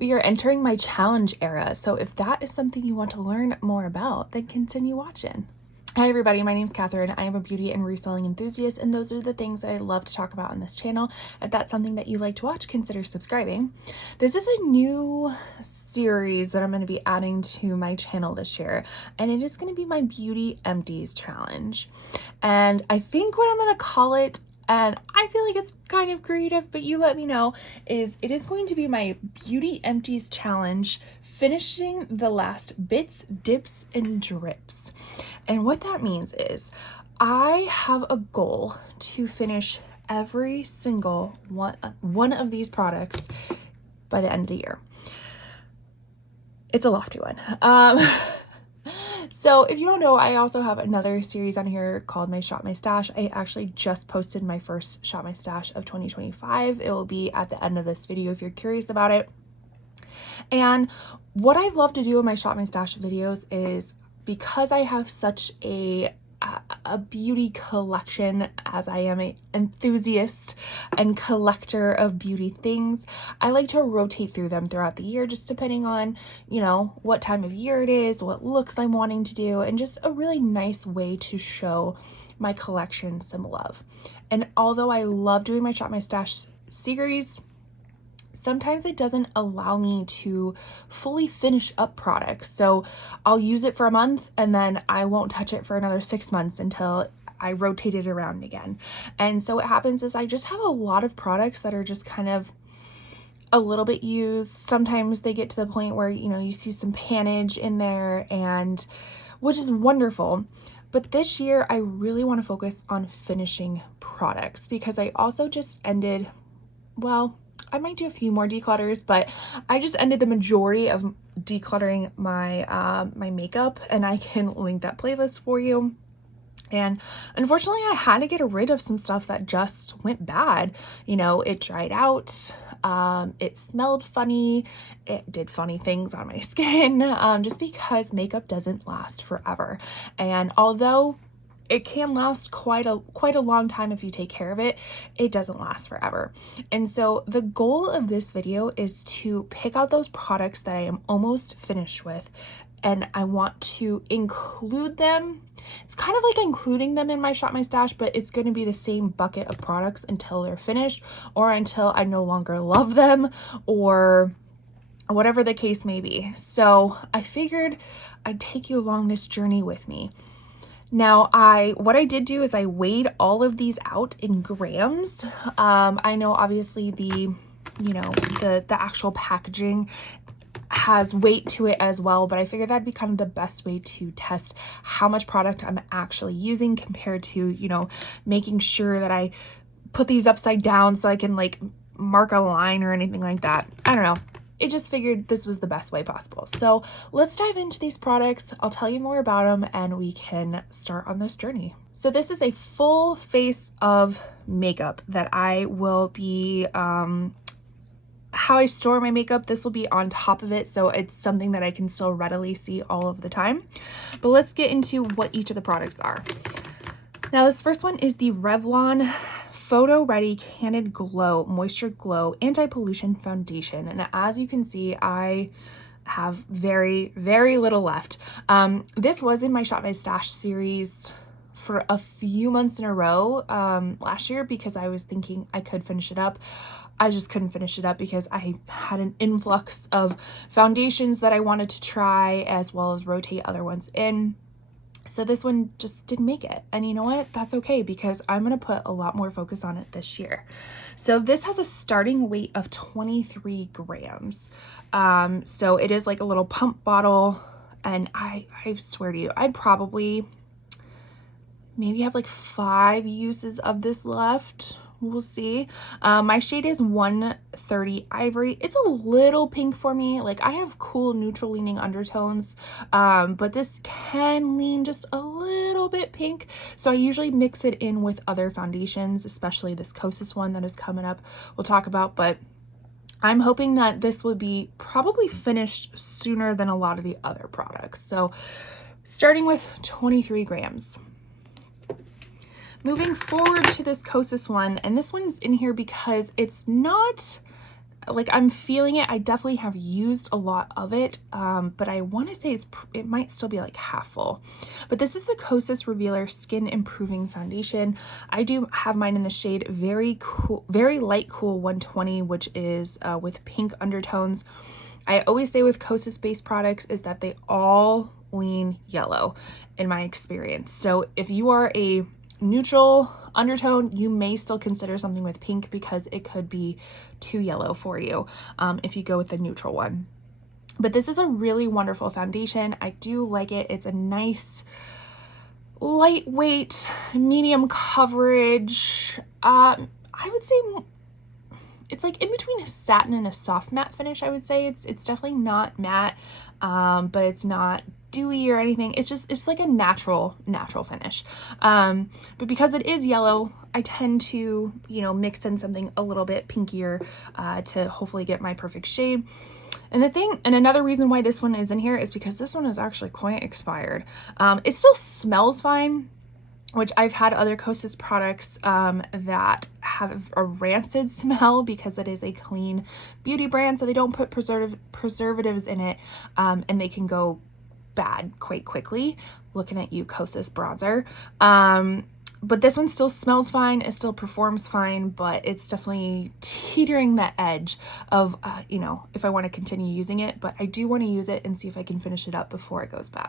We are entering my challenge era, so if that is something you want to learn more about, then continue watching. Hi everybody, my name is Catherine. I am a beauty and reselling enthusiast, and those are the things that I love to talk about on this channel. If that's something that you like to watch, consider subscribing. This is a new series that I'm going to be adding to my channel this year, and it is going to be my Beauty Empties challenge. And I think what I'm going to call it, and I feel like it's kind of creative, but you let me know, is it is going to be my Beauty Empties challenge, finishing the last bits, dips, and drips. And what that means is I have a goal to finish every single one of these products by the end of the year. It's a lofty one. So if you don't know, I also have another series on here called My Shop My Stash. I actually just posted my first Shop My Stash of 2025. It will be at the end of this video if you're curious about it. And what I love to do in my Shop My Stash videos is, because I have such a beauty collection, as I am an enthusiast and collector of beauty things, I like to rotate through them throughout the year, just depending on, you know, what time of year it is, what looks I'm wanting to do, and just a really nice way to show my collection some love. And although I love doing my Shop My Stash series, sometimes it doesn't allow me to fully finish up products. So I'll use it for a month and then I won't touch it for another 6 months until I rotate it around again. And so what happens is I just have a lot of products that are just kind of a little bit used. Sometimes they get to the point where, you know, you see some panage in there, and which is wonderful. But this year I really want to focus on finishing products, because I also just ended, well, I might do a few more declutters, but I just ended the majority of decluttering my my makeup, and I can link that playlist for you. And unfortunately, I had to get rid of some stuff that just went bad. You know, it dried out, it smelled funny, it did funny things on my skin, just because makeup doesn't last forever. And although it can last quite a long time if you take care of it, it doesn't last forever. And so the goal of this video is to pick out those products that I am almost finished with, and I want to include them. It's kind of like including them in my Shop My Stash, but it's going to be the same bucket of products until they're finished, or until I no longer love them, or whatever the case may be. So I figured I'd take you along this journey with me. Now, what I did do is I weighed all of these out in grams. I know obviously the actual packaging has weight to it as well, but I figured that'd be kind of the best way to test how much product I'm actually using, compared to, you know, making sure that I put these upside down so I can like mark a line or anything like that. I don't know. It just figured this was the best way possible. So let's dive into these products. I'll tell you more about them and we can start on this journey. So this is a full face of makeup that I will be, how I store my makeup, this will be on top of it, so it's something that I can still readily see all of the time. But let's get into what each of the products are. Now this first one is the Revlon Photo Ready Candid Glow Moisture Glow Anti-Pollution Foundation. And as you can see, I have very little left. This was in my Shop My Stash series for a few months in a row last year, because I was thinking I could finish it up. I just couldn't finish it up because I had an influx of foundations that I wanted to try, as well as rotate other ones in. So this one just didn't make it. And you know what? That's okay, because I'm going to put a lot more focus on it this year. So this has a starting weight of 23 grams. So it is like a little pump bottle. And I swear to you, I'd probably maybe have like 5 uses of this left. We'll see. My shade is 130 Ivory. It's a little pink for me. Like, I have cool neutral leaning undertones, but this can lean just a little bit pink. So I usually mix it in with other foundations, especially this Kosas one that is coming up we'll talk about. But I'm hoping that this will be probably finished sooner than a lot of the other products. So starting with 23 grams. Moving forward to this Kosas one, and this one's in here because it's not like I'm feeling it. I definitely have used a lot of it, but I want to say it might still be like half full. But this is the Kosas Revealer Skin Improving Foundation. I do have mine in the shade very cool, very light cool 120, which is with pink undertones. I always say with Kosas based products is that they all lean yellow in my experience. So if you are a neutral undertone, you may still consider something with pink because it could be too yellow for you if you go with the neutral one. But this is a really wonderful foundation. I do like it. It's a nice lightweight medium coverage. I would say it's like in between a satin and a soft matte finish. I would say it's definitely not matte, but it's not dewy or anything. It's like a natural finish. But because it is yellow, I tend to, you know, mix in something a little bit pinkier to hopefully get my perfect shade. And another reason why this one is in here is because this one is actually quite expired. It still smells fine, which I've had other Kosas products that have a rancid smell because it is a clean beauty brand, so they don't put preservatives in it, and they can go bad quite quickly. Looking at you, Kosas bronzer. But this one still smells fine, it still performs fine, but it's definitely teetering that edge of, you know, if I want to continue using it, but I do want to use it and see if I can finish it up before it goes bad.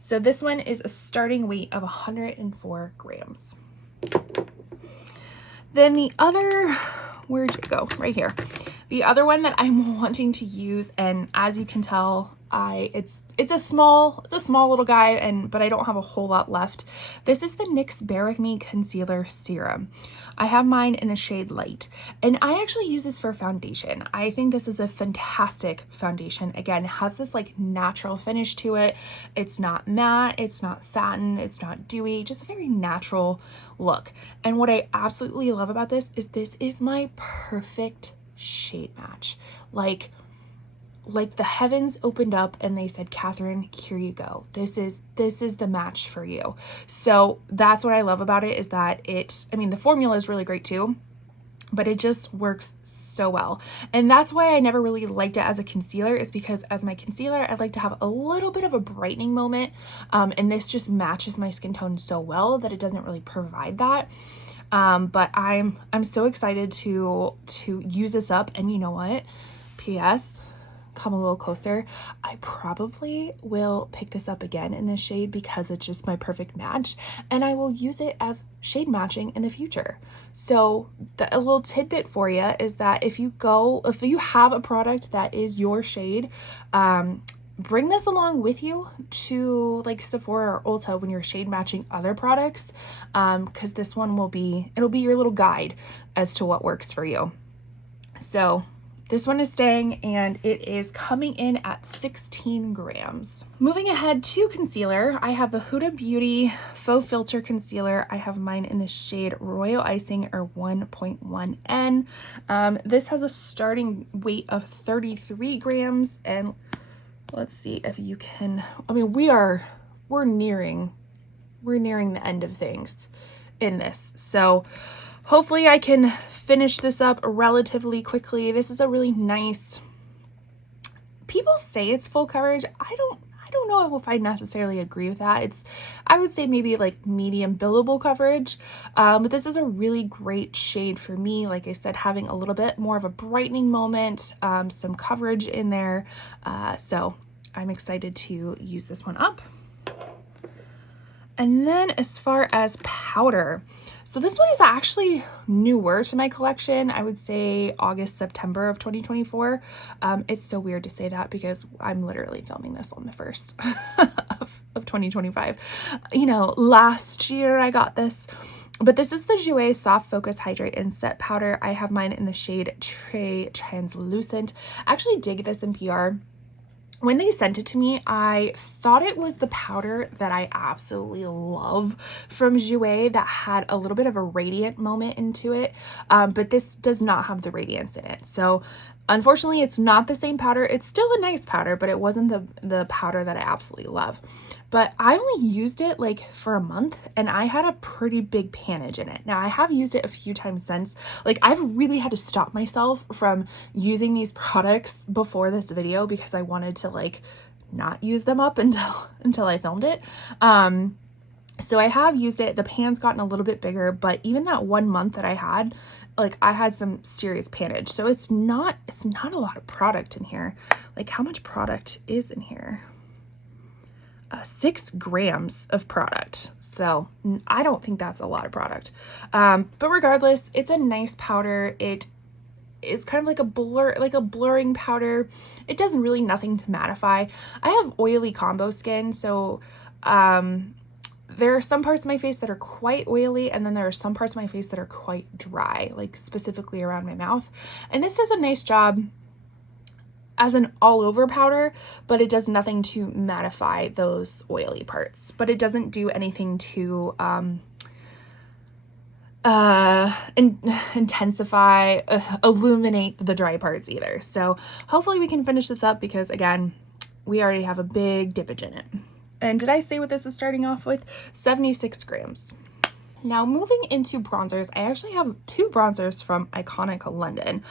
So this one is a starting weight of 104 grams. Then the other, where'd it go? Right here. The other one that I'm wanting to use, and as you can tell, it's a small little guy, but I don't have a whole lot left. This is the NYX Bare With Me Concealer Serum. I have mine in the shade Light, and I actually use this for foundation. I think this is a fantastic foundation. Again, it has this like natural finish to it. It's not matte, it's not satin, it's not dewy, just a very natural look. And what I absolutely love about this is my perfect shade match. Like the heavens opened up and they said, Catherine, here you go. This is the match for you. So that's what I love about it, is that I mean, the formula is really great too, but it just works so well. And that's why I never really liked it as a concealer, is because as my concealer, I like to have a little bit of a brightening moment. And this just matches my skin tone so well that it doesn't really provide that. But I'm so excited to use this up. And you know what? P.S. come a little closer, I probably will pick this up again in this shade because it's just my perfect match, and I will use it as shade matching in the future. So a little tidbit for you is that if you have a product that is your shade, bring this along with you to like Sephora or Ulta when you're shade matching other products, because this one it'll be your little guide as to what works for you. So this one is staying, and it is coming in at 16 grams. Moving ahead to concealer, I have the Huda Beauty Faux Filter Concealer. I have mine in the shade Royal Icing, or 1.1N. This has a starting weight of 33 grams, and let's see if you can, I mean, we're nearing the end of things in this. So hopefully I can finish this up relatively quickly. This is a really nice, people say it's full coverage. I don't know if I necessarily agree with that. I would say maybe like medium buildable coverage, but this is a really great shade for me. Like I said, having a little bit more of a brightening moment, some coverage in there. So I'm excited to use this one up. And then as far as powder, so this one is actually newer to my collection. I would say August, September of 2024. It's so weird to say that because I'm literally filming this on the 1st of 2025. You know, last year I got this, but this is the Jouer Soft Focus Hydrate and Set Powder. I have mine in the shade Très Translucent. I actually dig this in PR. When they sent it to me, I thought it was the powder that I absolutely love from Jouer that had a little bit of a radiant moment into it, but this does not have the radiance in it. So Unfortunately, it's not the same powder. It's still a nice powder, but it wasn't the powder that I absolutely love. But I only used it like for a month and I had a pretty big panage in it. Now I have used it a few times since. Like I've really had to stop myself from using these products before this video because I wanted to like not use them up until I filmed it. So I have used it. The pan's gotten a little bit bigger, but even that 1 month that I had, like I had some serious panage. So it's not a lot of product in here. Like how much product is in here? 6 grams of product. So I don't think that's a lot of product. But regardless, it's a nice powder. It is kind of like a blurring powder. It does really nothing to mattify. I have oily combo skin, so there are some parts of my face that are quite oily, and then there are some parts of my face that are quite dry, like specifically around my mouth. And this does a nice job as an all-over powder, but it does nothing to mattify those oily parts. But it doesn't do anything to intensify, illuminate the dry parts either. So hopefully we can finish this up because, again, we already have a big dippage in it. And did I say what this is starting off with? 76 grams. Now moving into bronzers, I actually have 2 bronzers from Iconic London.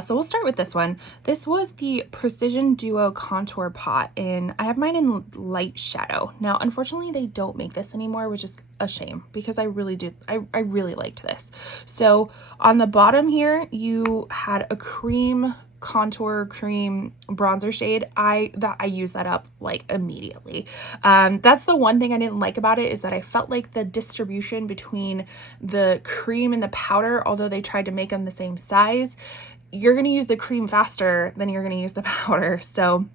So we'll start with this one. This was the Precision Duo Contour Pot, and I have mine in light shadow. Now, unfortunately, they don't make this anymore, which is a shame because I really liked this. So on the bottom here, you had a cream contour cream bronzer shade. I use that up like immediately. That's the one thing I didn't like about it, is that I felt like the distribution between the cream and the powder, although they tried to make them the same size, you're going to use the cream faster than you're going to use the powder. So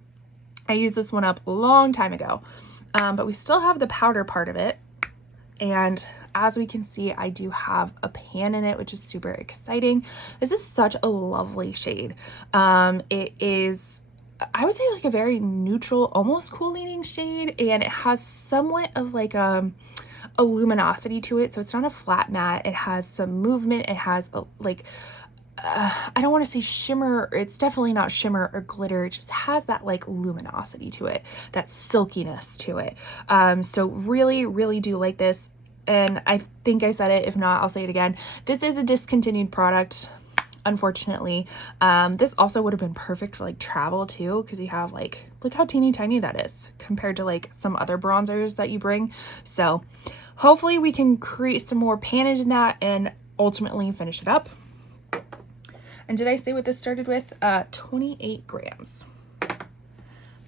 I used this one up a long time ago. But we still have the powder part of it. And as we can see, I do have a pan in it, which is super exciting. This is such a lovely shade. It is, I would say, like a very neutral, almost cool leaning shade, and it has somewhat of like a luminosity to it. So it's not a flat matte. It has some movement. It has a, like, I don't want to say shimmer. It's definitely not shimmer or glitter. It just has that like luminosity to it, that silkiness to it. So really, really do like this. And I think I said it. If not, I'll say it again. This is a discontinued product, unfortunately. This also would have been perfect for like travel too, because you have like, look how teeny tiny that is compared to like some other bronzers that you bring. So hopefully we can create some more panage in that and ultimately finish it up. And did I say what this started with? 28 grams.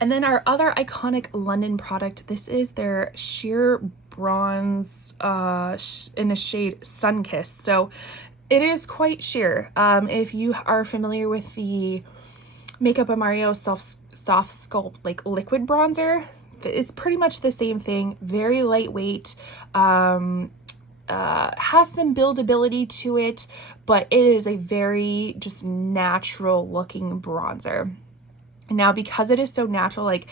And then our other Iconic London product, this is their sheer bronze in the shade Sunkissed. So it is quite sheer. If you are familiar with the Makeup by Mario soft sculpt like liquid bronzer, it's pretty much the same thing. Very lightweight. Has some buildability to it, but it is a very just natural looking bronzer. Now, because it is so natural, like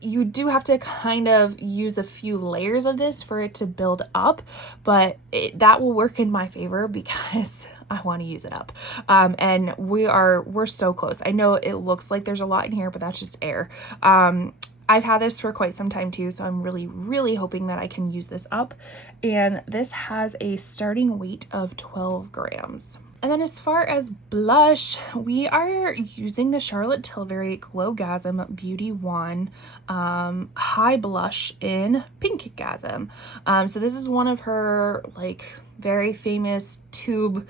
you do have to kind of use a few layers of this for it to build up, but that will work in my favor because I want to use it up. And we're so close. I know it looks like there's a lot in here, but that's just air. I've had this for quite some time too, so I'm really, really hoping that I can use this up. And this has a starting weight of 12 grams. And then as far as blush, we are using the Charlotte Tilbury Glowgasm Beauty One High Blush in Pink Gasm. So this is one of her like very famous tube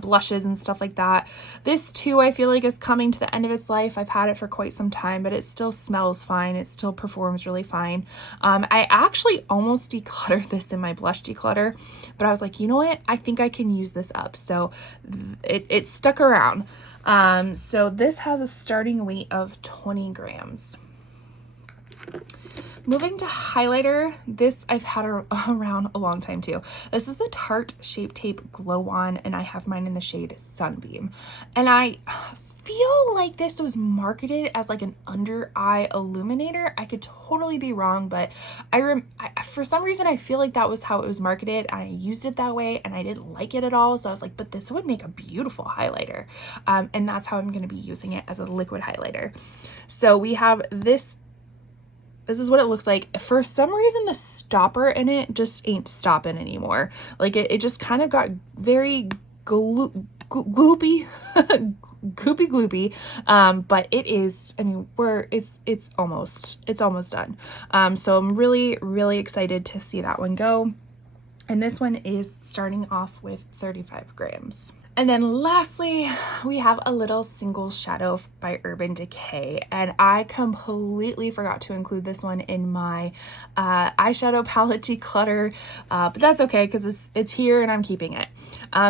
blushes and stuff like that. This too, I feel like is coming to the end of its life. I've had it for quite some time, but it still smells fine. It still performs really fine. I actually almost decluttered this in my blush declutter, but I was like, you know what? I think I can use this up. So it stuck around. So this has a starting weight of 20 grams. Moving to highlighter, this I've had around a long time too. This is the Tarte Shape Tape Glow On, and I have mine in the shade Sunbeam. And I feel like this was marketed as like an under eye illuminator. I could totally be wrong, but for some reason I feel like that was how it was marketed. I used it that way and I didn't like it at all. So I was like, but this would make a beautiful highlighter. And that's how I'm going to be using it as a liquid highlighter. So we have this. This is what it looks like. For some reason, the stopper in it just ain't stopping anymore. Like it just kind of got very gloopy, gloopy. But it is, I mean, it's almost done. So I'm really excited to see that one go. And this one is starting off with 35 grams. And then lastly, we have a little single shadow by Urban Decay. And I completely forgot to include this one in my eyeshadow palette declutter, but that's okay because it's here and I'm keeping it.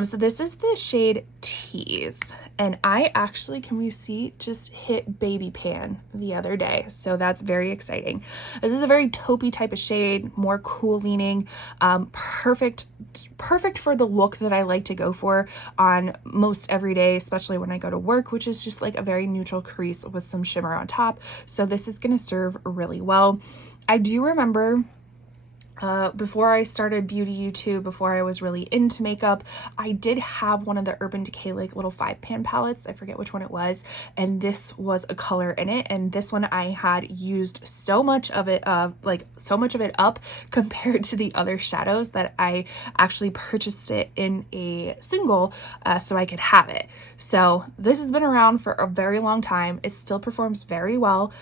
So this is the shade Tease. And I actually, can we see, just hit baby pan the other day. So that's very exciting. This is a very taupey type of shade, more cool leaning, perfect for the look that I like to go for on most every day, especially when I go to work, which is just like a very neutral crease with some shimmer on top. So this is going to serve really well. I do remember before I started beauty YouTube, before I was really into makeup, I did have one of the Urban Decay like little 5-pan palettes. I forget which one it was. And this was a color in it. And this one I had used so much of it, so much of it up compared to the other shadows that I actually purchased it in a single so I could have it. So this has been around for a very long time. It still performs very well.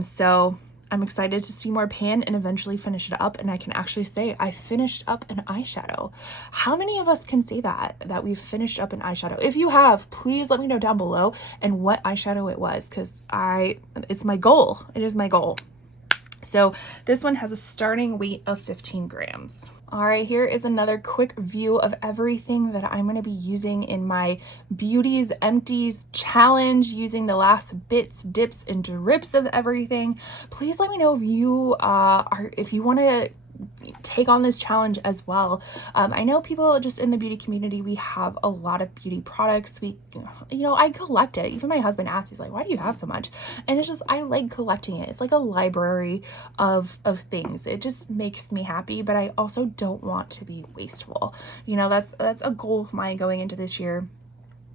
So I'm excited to see more pan and eventually finish it up. And I can actually say I finished up an eyeshadow. How many of us can say that we've finished up an eyeshadow? If you have, please let me know down below and what eyeshadow it was, because it's my goal. It is my goal. So this one has a starting weight of 15 grams. All right, here is another quick view of everything that I'm going to be using in my Beauties Empties challenge, using the last bits, dips, and drips of everything. Please let me know if you if you want to take on this challenge as well. I know people just in the beauty community, we have a lot of beauty products. I collect it. Even my husband asks, he's like, why do you have so much? And it's just, I like collecting it. It's like a library of things. It just makes me happy, but I also don't want to be wasteful. That's a goal of mine going into this year,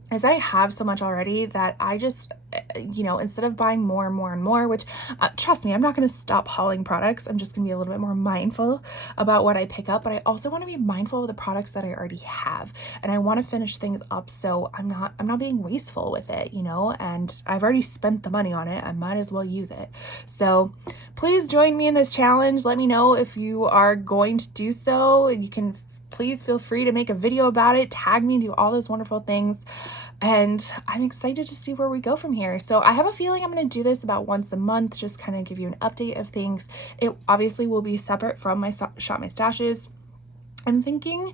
as I have so much already that I just, instead of buying more and more and more, which trust me, I'm not going to stop hauling products. I'm just going to be a little bit more mindful about what I pick up, but I also want to be mindful of the products that I already have. And I want to finish things up so I'm not being wasteful with it, and I've already spent the money on it. I might as well use it. So please join me in this challenge. Let me know if you are going to do so. You can please feel free to make a video about it, tag me, do all those wonderful things. And I'm excited to see where we go from here. So I have a feeling I'm going to do this about once a month, just kind of give you an update of things. It obviously will be separate from my Shop My Stashes. I'm thinking,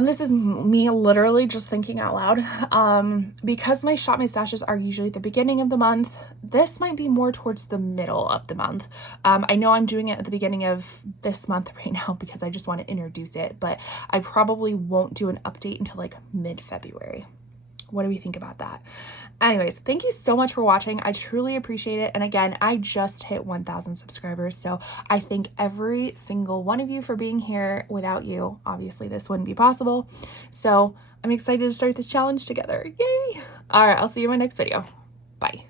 this is me literally just thinking out loud. Because my Shop My Stashes are usually at the beginning of the month, this might be more towards the middle of the month. I know I'm doing it at the beginning of this month right now because I just want to introduce it, but I probably won't do an update until like mid-February. What do we think about that? Anyways, thank you so much for watching. I truly appreciate it. And again, I just hit 1,000 subscribers. So I thank every single one of you for being here. Without you, obviously this wouldn't be possible. So I'm excited to start this challenge together. Yay! All right, I'll see you in my next video. Bye.